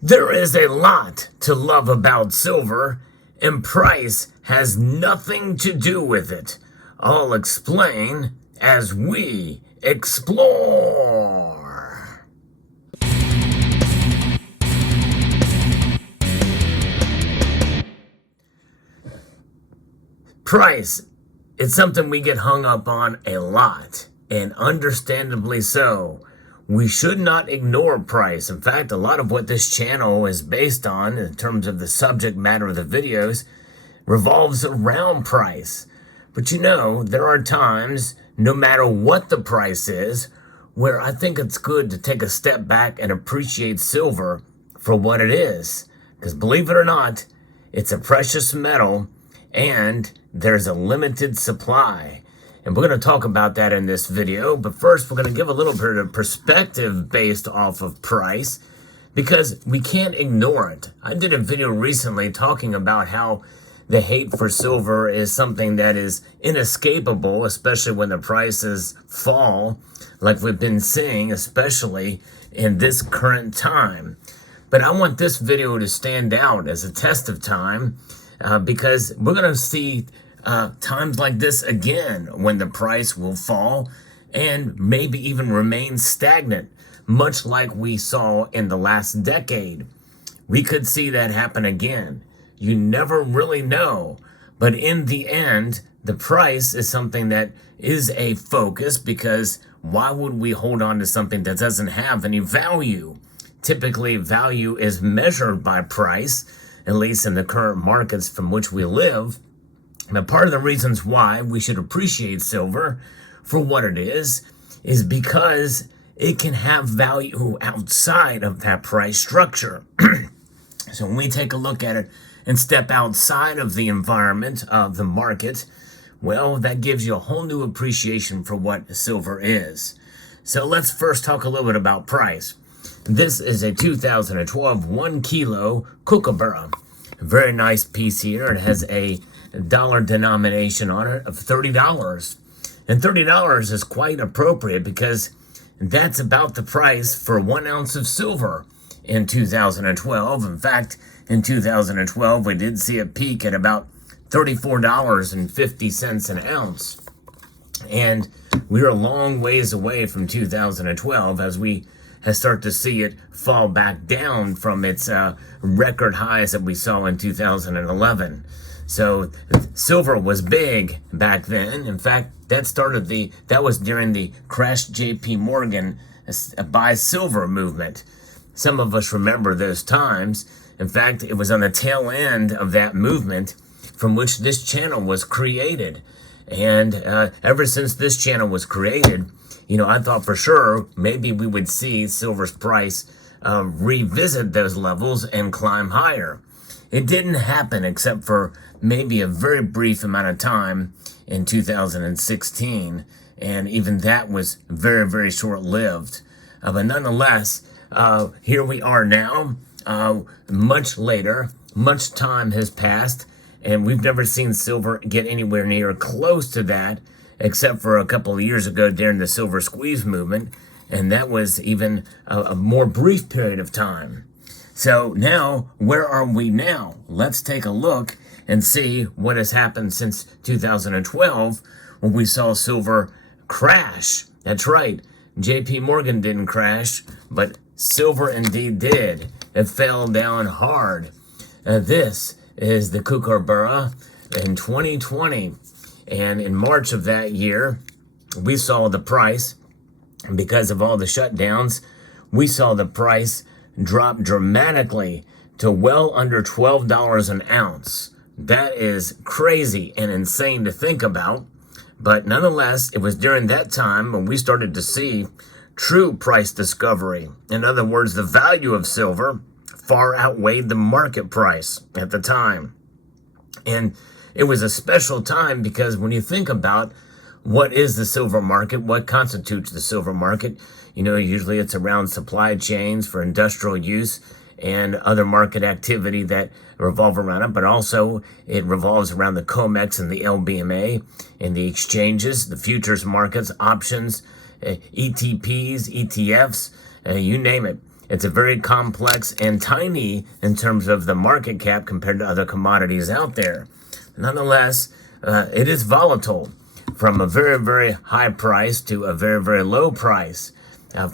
There is a lot to love about silver, and price has nothing to do with it. I'll explain as we explore. Price, it's something we get hung up on a lot, and understandably so. We should not ignore price. In fact, a lot of what this channel is based on in terms of the subject matter of the videos revolves around price. But you know, there are times, no matter what the price is, where I think it's good to take a step back and appreciate silver for what it is. Because believe it or not, it's a precious metal and there's a limited supply. And we're going to talk about that in this video. But first, we're going to give a little bit of perspective based off of price because we can't ignore it. I did a video recently talking about how the hate for silver is something that is inescapable, especially when the prices fall, like we've been seeing, especially in this current time. But I want this video to stand out as a test of time because we're going to see times like this again when the price will fall and maybe even remain stagnant, much like we saw in the last decade. We could see that happen again. You never really know. But in the end, the price is something that is a focus because why would we hold on to something that doesn't have any value? Typically, value is measured by price, at least in the current markets from which we live. But part of the reasons why we should appreciate silver for what it is because it can have value outside of that price structure. So when we take a look at it and step outside of the environment of the market, well, that gives you a whole new appreciation for what silver is. So let's first talk a little bit about price. This is a 2012 1 kilo kookaburra. A very nice piece here. It has a dollar denomination on it of $30. And $30 is quite appropriate because that's about the price for 1 ounce of silver in 2012. In fact, in 2012, we did see a peak at about $34.50 an ounce. And we're a long ways away from 2012 as we start to see it fall back down from its record highs that we saw in 2011. So silver was big back then. In fact, that was during the crash JP Morgan buy silver movement. Some of us remember those times. In fact, it was on the tail end of that movement from which this channel was created. And ever since this channel was created, you know, I thought for sure maybe we would see silver's price revisit those levels and climb higher. It didn't happen except for maybe a very brief amount of time in 2016. And even that was very, very short-lived. But nonetheless, here we are now, much later, much time has passed, and we've never seen silver get anywhere near close to that, except for a couple of years ago during the silver squeeze movement, and that was even a more brief period of time. So now, where are we now? Let's take a look and see what has happened since 2012 when we saw silver crash. That's right, JP Morgan didn't crash, but silver indeed did. It fell down hard. This is the kookaburra in 2020. And in March of that year, we saw the price, because of all the shutdowns, we saw the price drop dramatically to well under $12 an ounce. That is crazy and insane to think about. But nonetheless, it was during that time when we started to see true price discovery. In other words, the value of silver far outweighed the market price at the time. And it was a special time because when you think about what is the silver market, what constitutes the silver market, you know, usually it's around supply chains for industrial use and other market activity that revolve around it, but also it revolves around the COMEX and the LBMA and the exchanges, the futures markets, options, ETPs, ETFs, you name it. It's a very complex and tiny in terms of the market cap compared to other commodities out there. Nonetheless, it is volatile from a very, very high price to a very, very low price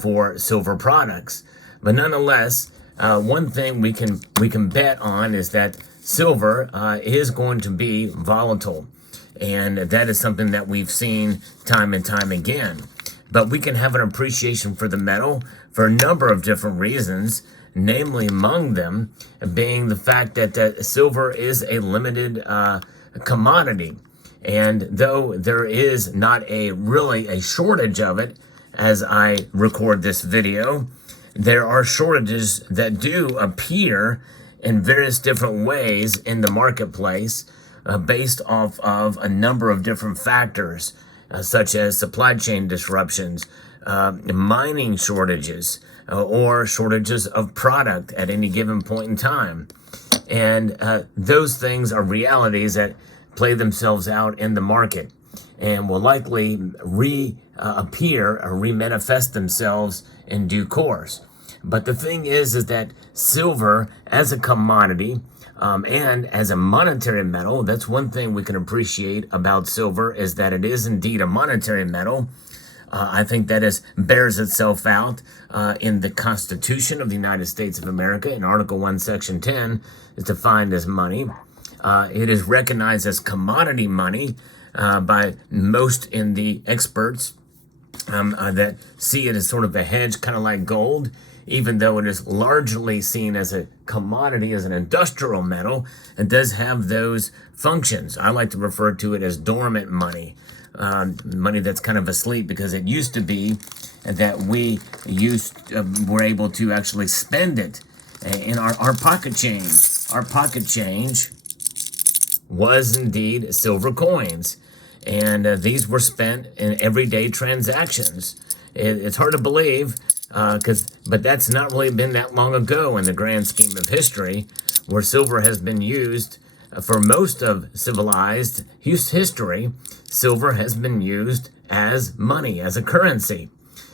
for silver products. But nonetheless, one thing we can bet on is that silver is going to be volatile. And that is something that we've seen time and time again. But we can have an appreciation for the metal for a number of different reasons, namely among them being the fact that silver is a limited commodity. And though there is not really a shortage of it as I record this video, there are shortages that do appear in various different ways in the marketplace based off of a number of different factors, such as supply chain disruptions, mining shortages, or shortages of product at any given point in time. And those things are realities that play themselves out in the market and will likely reappear or remanifest themselves in due course. But the thing is that silver as a commodity and as a monetary metal, that's one thing we can appreciate about silver, is that it is indeed a monetary metal. I think that bears itself out in the Constitution of the United States of America. In Article 1, Section 10, is defined as money. It is recognized as commodity money by most in the experts that see it as sort of a hedge, kind of like gold. Even though it is largely seen as a commodity, as an industrial metal, it does have those functions. I like to refer to it as dormant money, money that's kind of asleep, because it used to be that we were able to actually spend it in our pocket change. Our pocket change was indeed silver coins, and these were spent in everyday transactions. It's hard to believe, but that's not really been that long ago in the grand scheme of history, where silver has been used for most of civilized history. Silver has been used as money, as a currency.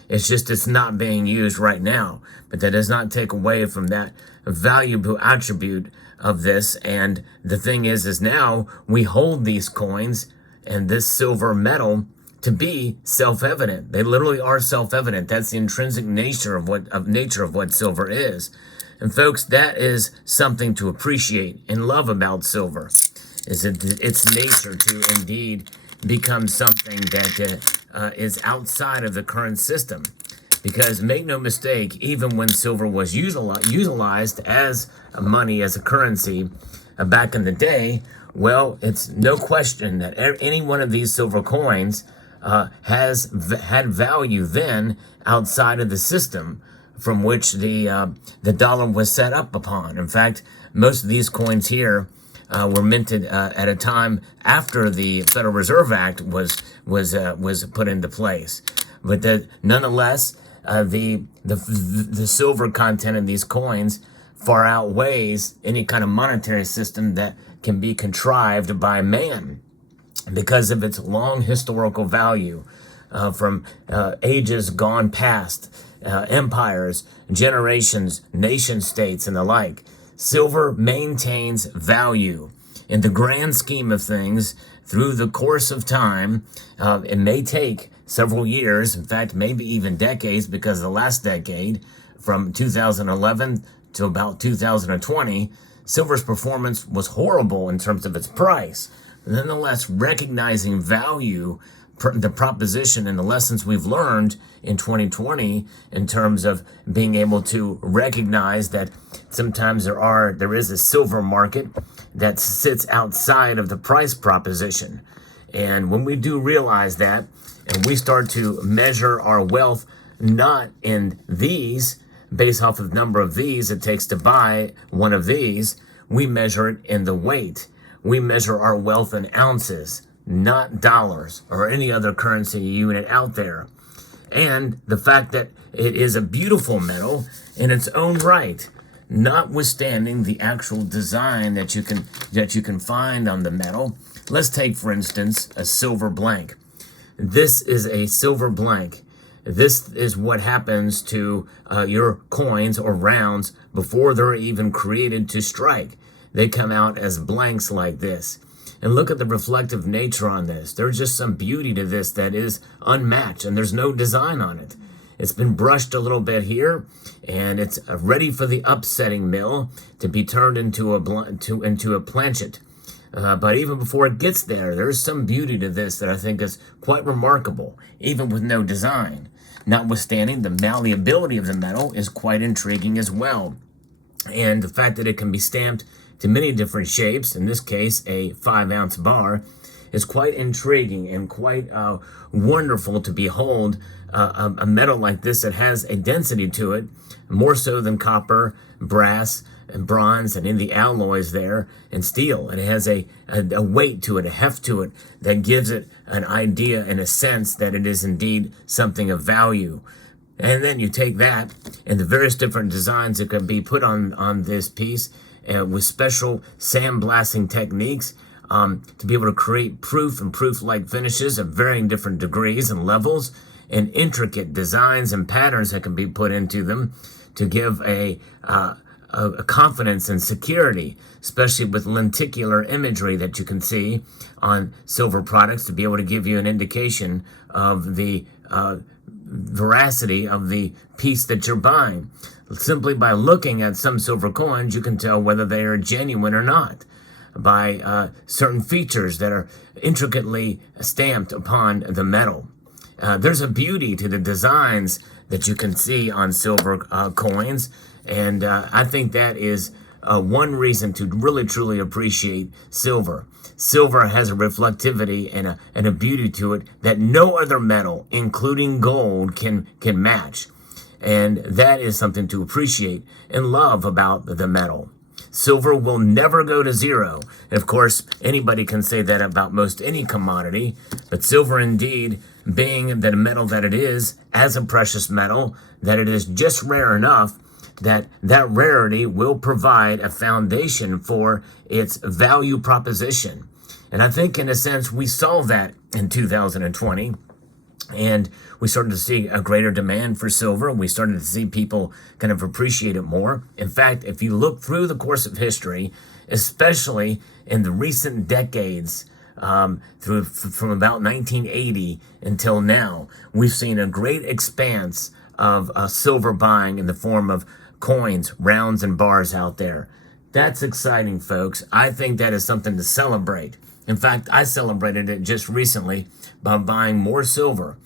It's not being used right now, but that does not take away from that valuable attribute of this. And the thing is now we hold these coins and this silver metal to be self-evident. They literally are self-evident. That's the intrinsic nature of what silver is. And folks, that is something to appreciate and love about silver, is its nature to indeed become something that is outside of the current system. Because make no mistake, even when silver was utilized as money, as a currency back in the day, well, it's no question that any one of these silver coins had value then outside of the system from which the dollar was set up upon. In fact, most of these coins here were minted at a time after the Federal Reserve Act was put into place. But nonetheless, the silver content in these coins far outweighs any kind of monetary system that can be contrived by man, because of its long historical value from ages gone past, empires, generations, nation states, and the like. Silver maintains value in the grand scheme of things through the course of time. It may take several years, in fact, maybe even decades, because the last decade, from 2011 to about 2020, silver's performance was horrible in terms of its price. Nonetheless, recognizing value, the proposition and the lessons we've learned in 2020 in terms of being able to recognize that sometimes there is a silver market that sits outside of the price proposition. And when we do realize that, and we start to measure our wealth not in these, based off of the number of these it takes to buy one of these, we measure it in the weight. We measure our wealth in ounces, not dollars or any other currency unit out there. And the fact that it is a beautiful metal in its own right, notwithstanding the actual design that you can find on the metal. Let's take, for instance, a silver blank. This is a silver blank. this is what happens to your coins or rounds before they're even created to strike. They come out as blanks like this. And look at the reflective nature on this. There's just some beauty to this that is unmatched, and there's no design on it. It's been brushed a little bit here, and it's ready for the upsetting mill to be turned into a planchet. But even before it gets there, there's some beauty to this that I think is quite remarkable, even with no design. Notwithstanding, the malleability of the metal is quite intriguing as well. And the fact that it can be stamped to many different shapes, in this case a 5-ounce bar, is quite intriguing and quite wonderful to behold a metal like this that has a density to it, more so than copper, brass, and bronze, and in the alloys there, and steel. And it has a weight to it, a heft to it, that gives it an idea and a sense that it is indeed something of value. And then you take that and the various different designs that can be put on this piece with special sandblasting techniques to be able to create proof and proof-like finishes of varying different degrees and levels, and intricate designs and patterns that can be put into them to give a confidence and security, especially with lenticular imagery that you can see on silver products, to be able to give you an indication of the veracity of the piece that you're buying. Simply by looking at some silver coins, you can tell whether they are genuine or not by certain features that are intricately stamped upon the metal. There's a beauty to the designs that you can see on silver coins, and I think that is one reason to really truly appreciate silver. Silver has a reflectivity and a beauty to it that no other metal, including gold, can match. And that is something to appreciate and love about the metal. Silver will never go to zero. And of course, anybody can say that about most any commodity, but silver indeed, being the metal that it is, as a precious metal, that it is just rare enough that rarity will provide a foundation for its value proposition. And I think in a sense we saw that in 2020. And we started to see a greater demand for silver. We started to see people kind of appreciate it more. In fact, if you look through the course of history, especially in the recent decades, from about 1980 until now, we've seen a great expanse of silver buying in the form of coins, rounds, and bars out there. That's exciting, folks. I think that is something to celebrate. In fact, I celebrated it just recently by buying more silver.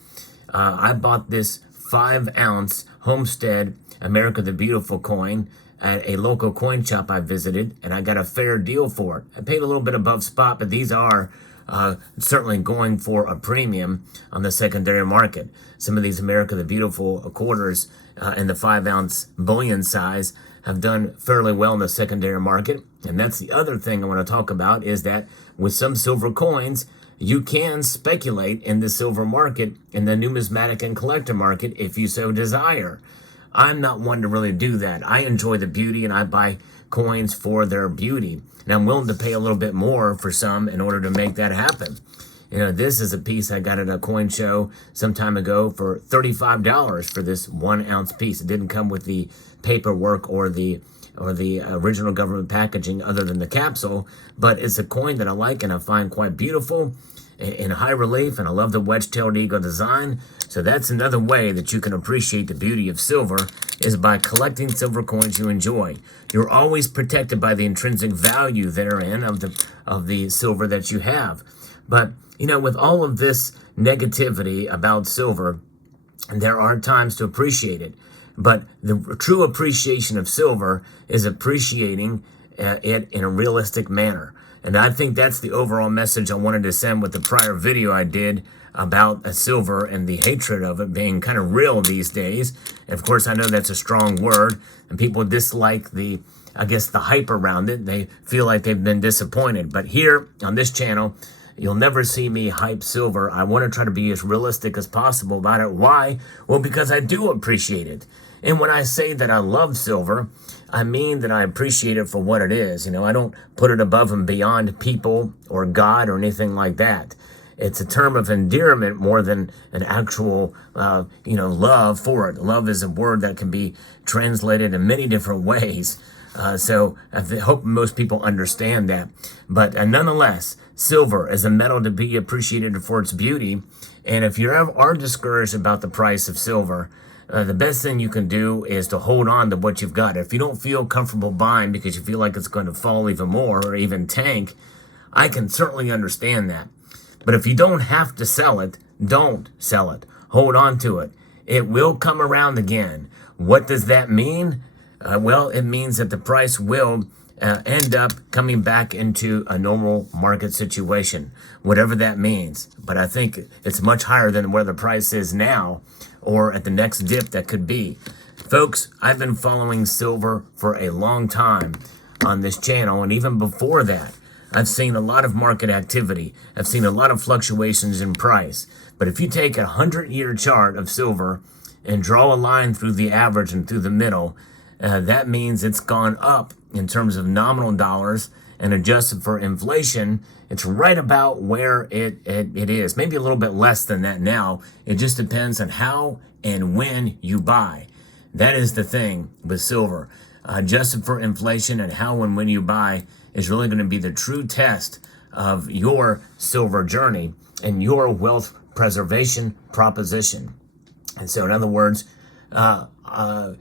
I bought this 5-ounce Homestead America the Beautiful coin at a local coin shop I visited, and I got a fair deal for it. I paid a little bit above spot, but these are certainly going for a premium on the secondary market. Some of these America the Beautiful quarters in the 5-ounce bullion size have done fairly well in the secondary market. And that's the other thing I want to talk about, is that with some silver coins, you can speculate in the silver market, in the numismatic and collector market, if you so desire. I'm not one to really do that. I enjoy the beauty, and I buy coins for their beauty. And I'm willing to pay a little bit more for some in order to make that happen. You know, this is a piece I got at a coin show some time ago for $35 for this 1-ounce piece. It didn't come with the paperwork or the original government packaging other than the capsule, but it's a coin that I like and I find quite beautiful in high relief, and I love the wedge-tailed eagle design. So that's another way that you can appreciate the beauty of silver, is by collecting silver coins you enjoy. You're always protected by the intrinsic value therein of the silver that you have. But you know, with all of this negativity about silver, there are times to appreciate it. But the true appreciation of silver is appreciating it in a realistic manner. And I think that's the overall message I wanted to send with the prior video I did about silver and the hatred of it being kind of real these days. And of course, I know that's a strong word, and people dislike the hype around it. They feel like they've been disappointed. But here on this channel, you'll never see me hype silver. I want to try to be as realistic as possible about it. Why? Well, because I do appreciate it. And when I say that I love silver, I mean that I appreciate it for what it is. You know, I don't put it above and beyond people or God or anything like that. It's a term of endearment more than an actual, love for it. Love is a word that can be translated in many different ways. So I hope most people understand that. But nonetheless, silver is a metal to be appreciated for its beauty. And if you are discouraged about the price of silver, the best thing you can do is to hold on to what you've got. If you don't feel comfortable buying because you feel like it's going to fall even more or even tank, I can certainly understand that. But if you don't have to sell it, don't sell it. Hold on to it. It will come around again. What does that mean? Well, it means that the price will end up coming back into a normal market situation, whatever that means. But I think it's much higher than where the price is now or at the next dip that could be. Folks, I've been following silver for a long time on this channel, and even before that, I've seen a lot of market activity. I've seen a lot of fluctuations in price. But if you take a 100-year chart of silver and draw a line through the average and through the middle, that means it's gone up in terms of nominal dollars, and adjusted for inflation, it's right about where it is. Maybe a little bit less than that now. It just depends on how and when you buy. That is the thing with silver. Adjusted for inflation and how and when you buy is really going to be the true test of your silver journey and your wealth preservation proposition. And so, in other words,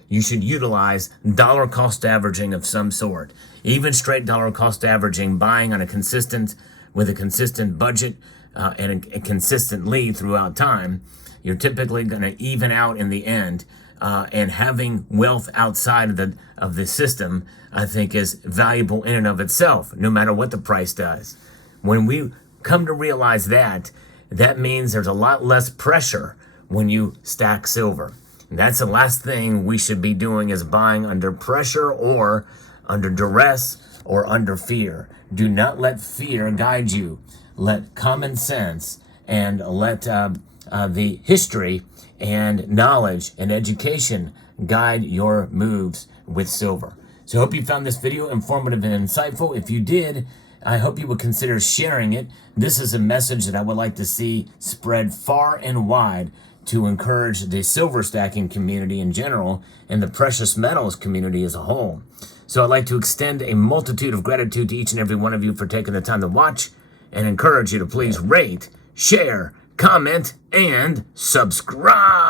you should utilize dollar cost averaging of some sort. Even straight dollar cost averaging, buying on with a consistent budget and consistently throughout time, you're typically going to even out in the end. And having wealth outside of the system, I think, is valuable in and of itself, no matter what the price does. When we come to realize that, that means there's a lot less pressure when you stack silver. And that's the last thing we should be doing, is buying under pressure or under duress or under fear. Do not let fear guide you. Let common sense and let the history and knowledge and education guide your moves with silver. So I hope you found this video informative and insightful. If you did, I hope you would consider sharing it. This is a message that I would like to see spread far and wide to encourage the silver stacking community in general and the precious metals community as a whole. So I'd like to extend a multitude of gratitude to each and every one of you for taking the time to watch, and encourage you to please rate, share, comment, and subscribe.